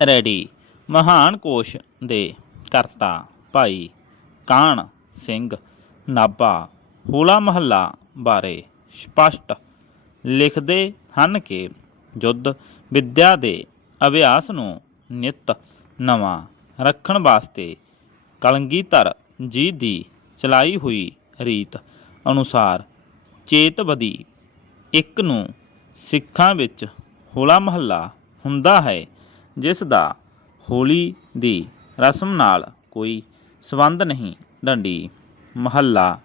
Ready. ਮਹਾਨ ਕੋਸ਼ ਦੇ ਕਰਤਾ ਭਾਈ ਕਾਣ ਸਿੰਘ ਨਾਭਾ। ਹੋਲਾ ਮਹੱਲਾ ਬਾਰੇ ਸਪਸ਼ਟ ਲਿਖਦੇ ਹਨ ਕਿ ਯੁੱਧ ਵਿੱਦਿਆ ਦੇ ਅਭਿਆਸ ਨੂੰ ਨਿਤ ਨਵਾਂ ਰੱਖਣ ਵਾਸਤੇ ਕਲੰਗੀਧਰ ਜੀ ਦੀ ਚਲਾਈ ਹੋਈ ਰੀਤ ਅਨੁਸਾਰ ਚੇਤਵਦੀ ਇੱਕ ਨੂੰ ਸਿੱਖਾਂ ਵਿੱਚ ਹੋਲਾ ਮਹੱਲਾ ਹੁੰਦਾ ਹੈ। ਜਿਸ ਦਾ ਹੋਲੀ ਦੀ ਰਸਮ ਨਾਲ ਕੋਈ ਸੰਬੰਧ ਨਹੀਂ। ਡੰਡੀ, ਮਹੱਲਾ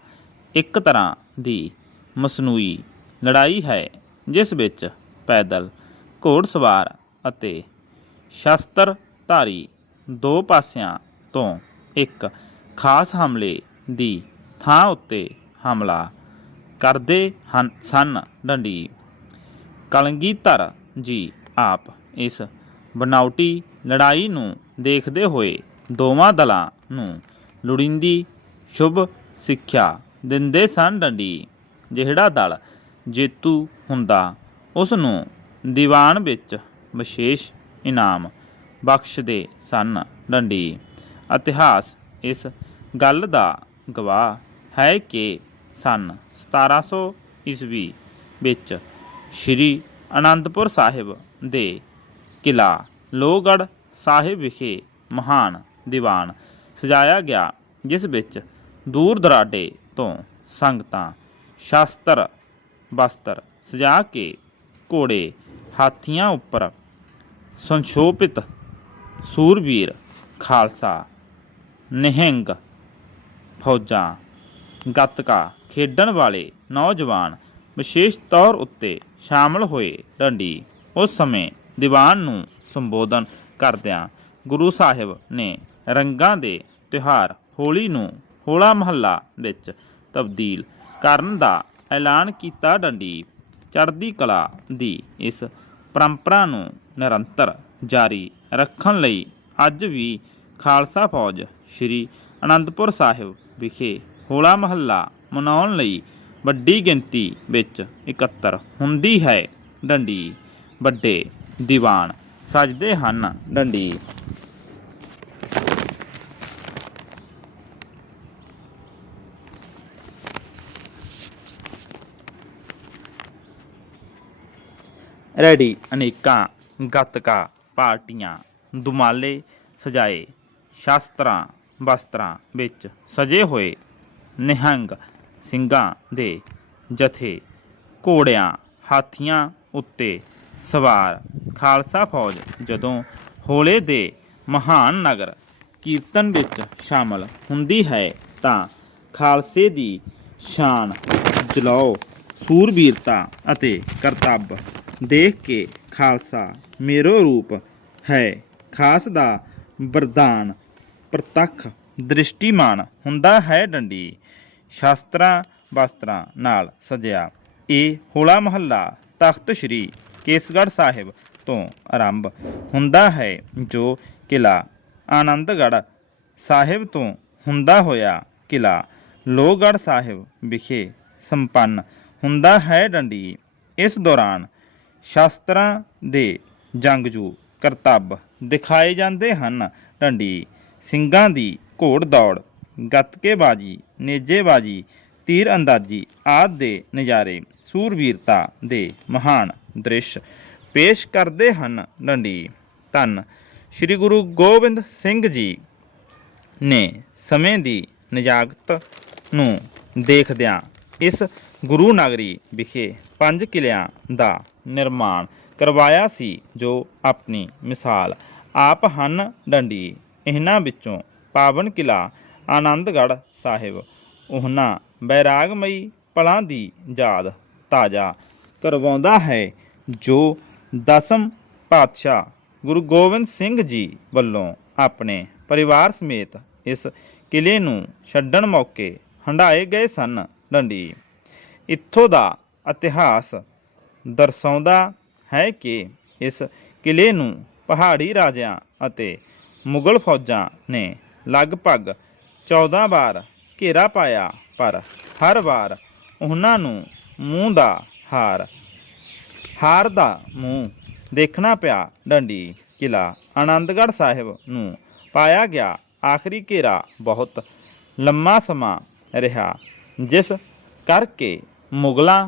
ਇੱਕ ਤਰ੍ਹਾਂ ਦੀ ਮਸਨੂਈ ਲੜਾਈ ਹੈ, ਜਿਸ ਵਿੱਚ ਪੈਦਲ ਘੋੜਸਵਾਰ ਅਤੇ ਸ਼ਸਤਰਧਾਰੀ ਦੋ ਪਾਸਿਆਂ ਤੋਂ ਇੱਕ ਖਾਸ ਹਮਲੇ ਦੀ ਥਾਂ ਉੱਤੇ ਹਮਲਾ ਕਰਦੇ ਹਨ ਸਨ। ਡੰਡੀ, ਕਲੰਗੀਧਰ ਜੀ ਆਪ ਇਸ ਬਨਾਉਟੀ ਲੜਾਈ ਨੂੰ ਦੇਖਦੇ ਹੋਏ ਦੋਵਾਂ ਦਲਾਂ ਨੂੰ ਲੋੜੀਂਦੀ ਸ਼ੁਭ ਸਿੱਖਿਆ ਦਿੰਦੇ ਸਨ ਡੰਡੀ। ਜਿਹੜਾ ਦਲ ਜੇਤੂ ਹੁੰਦਾ ਉਸ ਨੂੰ ਦੀਵਾਨ ਵਿੱਚ ਵਿਸ਼ੇਸ਼ ਇਨਾਮ ਬਖਸ਼ਦੇ ਸਨ ਡੰਡੀ। ਇਤਿਹਾਸ ਇਸ ਗੱਲ ਦਾ ਗਵਾਹ ਹੈ ਕਿ ਸਨ 1700 ਈਸਵੀ ਵਿੱਚ ਸ਼੍ਰੀ ਅਨੰਦਪੁਰ ਸਾਹਿਬ ਦੇ ਕਿਲਾ ਲੋਹਗੜ੍ਹ ਸਾਹਿਬ ਵਿਖੇ ਮਹਾਨ ਦੀਵਾਨ ਸਜਾਇਆ ਗਿਆ, ਜਿਸ ਵਿੱਚ ਦੂਰ ਦਰਾਡੇ ਤੋਂ ਸੰਗਤਾਂ ਸ਼ਾਸਤਰ ਬਸਤਰ ਸਜਾ ਕੇ ਘੋੜੇ ਹਾਥੀਆਂ ਉੱਪਰ ਸੰਸ਼ੋਪਿਤ ਸੂਰਬੀਰ ਖਾਲਸਾ ਨਿਹੰਗ ਫੌਜਾਂ ਗੱਤਕਾ ਖੇਡਣ ਵਾਲੇ ਨੌਜਵਾਨ ਵਿਸ਼ੇਸ਼ ਤੌਰ ਉੱਤੇ ਸ਼ਾਮਲ ਹੋਏ ਡੰਡੀ। ਉਸ ਸਮੇਂ ਦੀਵਾਨ ਨੂੰ ਸੰਬੋਧਨ ਕਰਦਿਆਂ ਗੁਰੂ ਸਾਹਿਬ ਨੇ ਰੰਗਾਂ ਦੇ ਤਿਉਹਾਰ ਹੋਲੀ ਨੂੰ ਹੋਲਾ ਮਹੱਲਾ ਵਿੱਚ ਤਬਦੀਲ ਕਰਨ ਦਾ ਐਲਾਨ ਕੀਤਾ। ਡੰਡੀ ਚੜ੍ਹਦੀ ਕਲਾ ਦੀ ਇਸ ਪਰੰਪਰਾ ਨੂੰ ਨਿਰੰਤਰ ਜਾਰੀ ਰੱਖਣ ਲਈ ਅੱਜ ਵੀ ਖਾਲਸਾ ਫੌਜ ਸ੍ਰੀ ਅਨੰਦਪੁਰ ਸਾਹਿਬ ਵਿਖੇ ਹੋਲਾ ਮਹੱਲਾ ਮਨਾਉਣ ਲਈ ਵੱਡੀ ਗਿਣਤੀ ਵਿੱਚ ਇਕੱਤਰ ਹੁੰਦੀ ਹੈ। ਡੰਡੀ ਵੱਡੇ ਦੀਵਾਨ ਸਜਦੇ ਹਨ। ਡੰਡੀ। ਰੈਡੀ। ਅਨੇਕਾਂ ਗੱਤਕਾ ਪਾਰਟੀਆਂ ਦੁਮਾਲੇ ਸਜਾਏ ਸ਼ਾਸਤਰਾਂ ਵਸਤਰਾਂ ਵਿੱਚ ਸਜੇ ਹੋਏ ਨਿਹੰਗ ਸਿੰਘਾਂ ਦੇ ਜਥੇ ਘੋੜਿਆਂ ਹਾਥੀਆਂ ਉੱਤੇ ਸਵਾਰ ਖਾਲਸਾ ਫੌਜ ਜਦੋਂ ਹੋਲੇ ਦੇ ਮਹਾਨ ਨਗਰ ਕੀਰਤਨ ਵਿੱਚ ਸ਼ਾਮਲ ਹੁੰਦੀ ਹੈ ਤਾਂ ਖਾਲਸੇ ਦੀ ਸ਼ਾਨ ਜਲਾਓ ਸੂਰਬੀਰਤਾ ਅਤੇ ਕਰਤੱਵ ਦੇਖ ਕੇ ਖਾਲਸਾ ਮੇਰੋ ਰੂਪ ਹੈ। ਖਾਸ ਦਾ ਵਰਦਾਨ ਪ੍ਰਤੱਖ ਦ੍ਰਿਸ਼ਟੀਮਾਨ ਹੁੰਦਾ ਹੈ ਡੰਡੀ। ਸ਼ਾਸਤਰਾਂ ਵਸਤਰਾਂ ਨਾਲ ਸਜਿਆ। ਇਹ ਹੋਲਾ ਮਹੱਲਾ ਤਖਤ ਸ੍ਰੀ ਕੇਸਗੜ੍ਹ ਸਾਹਿਬ ਤੋਂ ਆਰੰਭ ਹੁੰਦਾ ਹੈ, ਜੋ ਕਿਲਾ ਆਨੰਦਗੜ੍ਹ ਸਾਹਿਬ ਤੋਂ ਹੁੰਦਾ ਹੋਇਆ ਕਿਲਾ ਲੋਹਗੜ੍ਹ ਸਾਹਿਬ ਵਿਖੇ ਸੰਪੰਨ ਹੁੰਦਾ ਹੈ ਡੰਡੀ। ਇਸ ਦੌਰਾਨ ਸ਼ਾਸਤਰਾਂ ਦੇ ਜੰਗਜੂ ਕਰਤੱਵ ਦਿਖਾਏ ਜਾਂਦੇ ਹਨ। ਡੰਡੀ ਸਿੰਘਾਂ ਦੀ ਘੋੜ ਦੌੜ, ਗੱਤਕੇਬਾਜੀ, ਨੇਜੇਬਾਜੀ, ਤੀਰ ਅੰਦਾਜ਼ੀ ਆਦਿ ਦੇ ਨਜ਼ਾਰੇ, ਸੂਰਬੀਰਤਾ ਦੇ ਮਹਾਨ ਦ੍ਰਿਸ਼ ਪੇਸ਼ ਕਰਦੇ ਹਨ। ਡੰਡੀ। ਧੰਨ। ਸ੍ਰੀ ਗੁਰੂ ਗੋਬਿੰਦ ਸਿੰਘ ਜੀ ਨੇ ਸਮੇਂ ਦੀ ਨਜ਼ਾਕਤ ਨੂੰ ਦੇਖਦਿਆਂ ਇਸ ਗੁਰੂ ਨਗਰੀ ਵਿਖੇ ਪੰਜ ਕਿਲਿਆਂ ਦਾ ਨਿਰਮਾਣ ਕਰਵਾਇਆ ਸੀ, ਜੋ ਆਪਣੀ ਮਿਸਾਲ ਆਪ ਹਨ। ਡੰਡੀ। ਇਹਨਾਂ ਵਿੱਚੋਂ ਪਾਵਨ ਕਿਲਾ, ਆਨੰਦਗੜ੍ਹ ਸਾਹਿਬ, ਉਹਨਾਂ ਬੈਰਾਗਮਈ ਪਲਾਂ ਦੀ ਯਾਦ ਤਾਜ਼ਾ ਕਰਵਾਉਂਦਾ ਹੈ, ਜੋ ਦਸਮ ਪਾਤਸ਼ਾਹ ਗੁਰੂ ਗੋਬਿੰਦ ਸਿੰਘ ਜੀ ਵੱਲੋਂ ਆਪਣੇ ਪਰਿਵਾਰ ਸਮੇਤ ਇਸ ਕਿਲੇ ਨੂੰ ਛੱਡਣ ਮੌਕੇ ਹੰਡਾਏ ਗਏ ਸਨ ਡੰਡੀ। ਇੱਥੋਂ ਦਾ ਇਤਿਹਾਸ ਦਰਸਾਉਂਦਾ ਹੈ ਕਿ ਇਸ ਕਿਲੇ ਨੂੰ ਪਹਾੜੀ ਰਾਜਿਆਂ ਅਤੇ ਮੁਗਲ ਫੌਜਾਂ ਨੇ ਲਗਭਗ 14 ਵਾਰ ਘੇਰਾ ਪਾਇਆ, ਪਰ ਹਰ ਵਾਰ ਉਹਨਾਂ ਨੂੰ ਮੂੰਹ ਦਾ ਹਾਰ ਹਾਰ ਦਾ ਮੂੰਹ ਦੇਖਣਾ ਪਿਆ ਡੰਡੀ ਕਿਲਾ ਆਨੰਦਗੜ੍ਹ ਸਾਹਿਬ ਨੂੰ ਪਾਇਆ ਗਿਆ ਆਖਰੀ ਘੇਰਾ ਬਹੁਤ ਲੰਮਾ ਸਮਾਂ ਰਿਹਾ, ਜਿਸ ਕਰਕੇ ਮੁਗਲਾਂ